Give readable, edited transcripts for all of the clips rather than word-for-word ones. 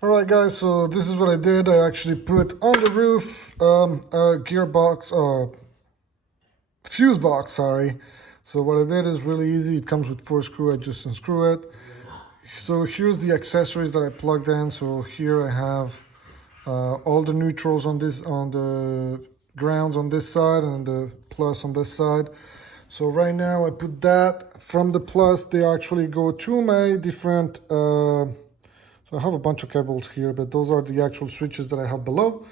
Alright guys, so this is what I did. I actually put on the roof a gearbox, fuse box, sorry. So what I did is really easy. It comes with 4 screws. I just unscrew it. So here's the accessories that I plugged in. So here I have all the neutrals on the grounds on this side and the plus on this side. So right now I put that from the plus. They actually go to my different so I have a bunch of cables here, but those are the actual switches that I have below.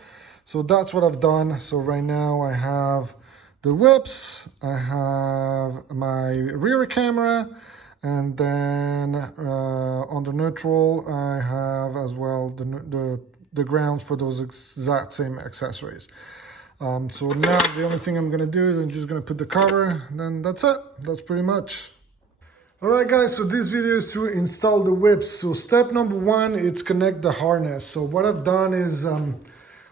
So that's what I've done. So right now I have the whips, I have my rear camera, and then on the neutral I have as well the grounds for those exact same accessories. So now the only thing I'm gonna do is I'm just gonna put the cover, and then that's it. That's pretty much. Alright guys, so this video is to install the whips. So step number 1, it's connect the harness. So what I've done is,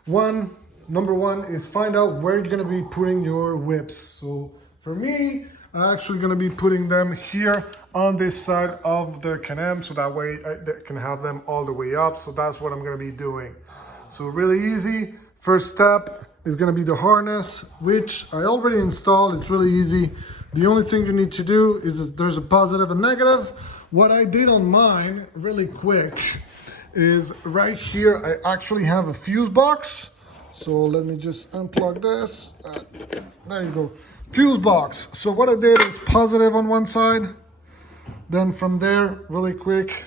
number one is find out where you're gonna be putting your whips. So for me, I'm actually gonna be putting them here on this side of the Can-Am, so that way I can have them all the way up. So that's what I'm gonna be doing. So really easy. First step is gonna be the harness, which I already installed. It's really easy. The only thing you need to do is there's a positive and negative. What I did on mine really quick is right here, I actually have a fuse box. So let me just unplug this. There you go, fuse box. So what I did is positive on one side. Then from there, really quick,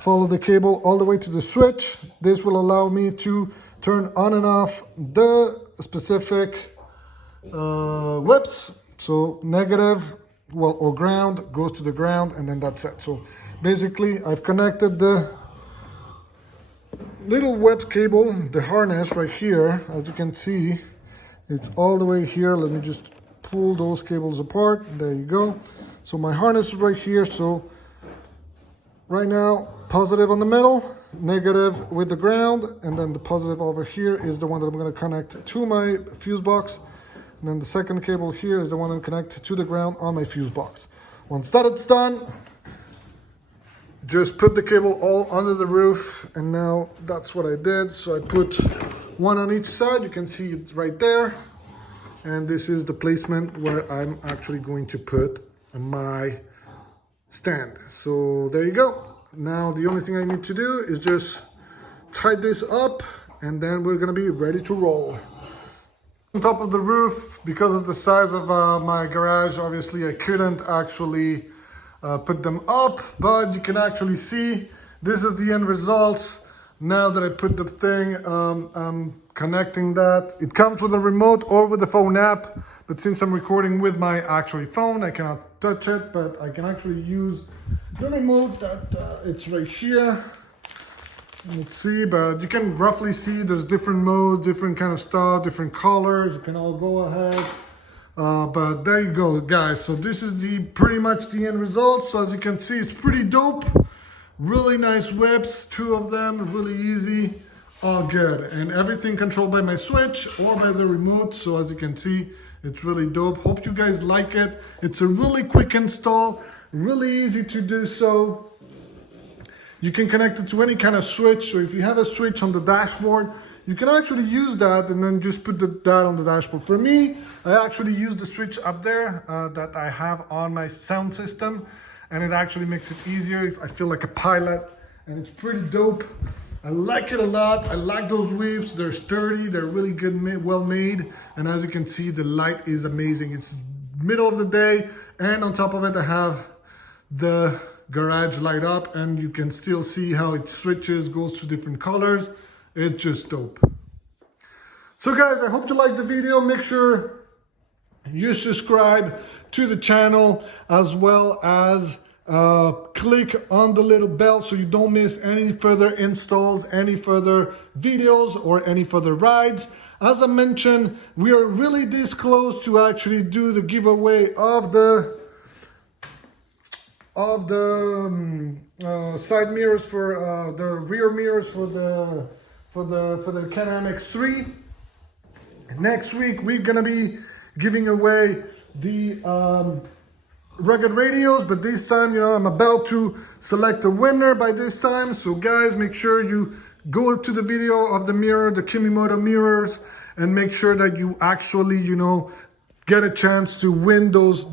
follow the cable all the way to the switch. This will allow me to turn on and off the specific whips. So negative, well, or ground goes to the ground, and then that's it. So basically I've connected the little whip cable, the harness right here. As you can see, it's all the way here. Let me just pull those cables apart. There you go. So my harness is right here. So right now, positive on the middle, negative with the ground, and then the positive over here is the one that I'm going to connect to my fuse box. And then the second cable here is the one I'm connected to the ground on my fuse box. Once that it's done, just put the cable all under the roof, and now that's what I did. So I put one on each side. You can see it right there. And this is the placement where I'm actually going to put my stand. So there you go. Now the only thing I need to do is just tie this up, and then we're gonna be ready to roll. On top of the roof, because of the size of my garage, obviously I couldn't actually put them up, but you can actually see this is the end results. Now that I put the thing, I'm connecting that. It comes with a remote or with a phone app, but since I'm recording with my actual phone, I cannot touch it, but I can actually use the remote that it's right here. Let's see, but you can roughly see there's different modes, different kind of stuff, different colors. You can all go ahead. But there you go, guys. So this is pretty much the end result. So as you can see, it's pretty dope. Really nice whips, 2 of them, really easy, all good. And everything controlled by my switch or by the remote. So as you can see, it's really dope. Hope you guys like it. It's a really quick install, really easy to do so. You can connect it to any kind of switch. So if you have a switch on the dashboard, you can actually use that and then just put that on the dashboard. For me, I actually use the switch up there that I have on my sound system, and it actually makes it easier. I feel like a pilot, and it's pretty dope. I like it a lot. I like those whips. They're sturdy. They're really good, well made. And as you can see, the light is amazing. It's middle of the day, and on top of it, I have the garage light up, and you can still see how it switches, goes to different colors. It's just dope. So guys, I hope you liked the video. Make sure you subscribe to the channel, as well as click on the little bell so you don't miss any further installs, any further videos, or any further rides. As I mentioned, we are really this close to actually do the giveaway of the side mirrors for the rear mirrors for the Can-Am X3. Next week we're gonna be giving away the rugged radios, but this time, you know, I'm about to select a winner by this time. So guys, make sure you go to the video of the mirror, the Kimimoto mirrors, and make sure that you actually, you know, get a chance to win those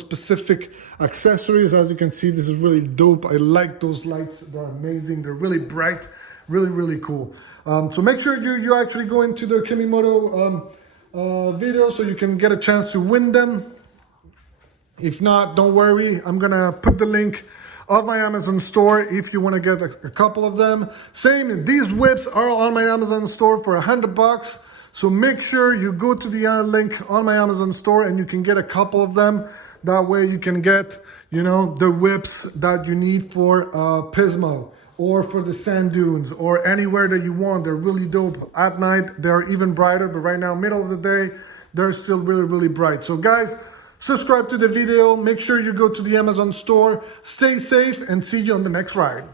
specific accessories. As you can see, this is really dope. I like those lights. They're amazing. They're really bright, really cool. So make sure you actually go into the Kimimoto video so you can get a chance to win them. If not, don't worry. I'm gonna put the link of my Amazon store if you want to get a couple of them. Same, these whips are on my Amazon store for $100. So make sure you go to the link on my Amazon store and you can get a couple of them. That way you can get, you know, the whips that you need for Pismo or for the sand dunes or anywhere that you want. They're really dope. At night, they're even brighter, but right now, middle of the day, they're still really bright. So guys, subscribe to the video. Make sure you go to the Amazon store. Stay safe and see you on the next ride.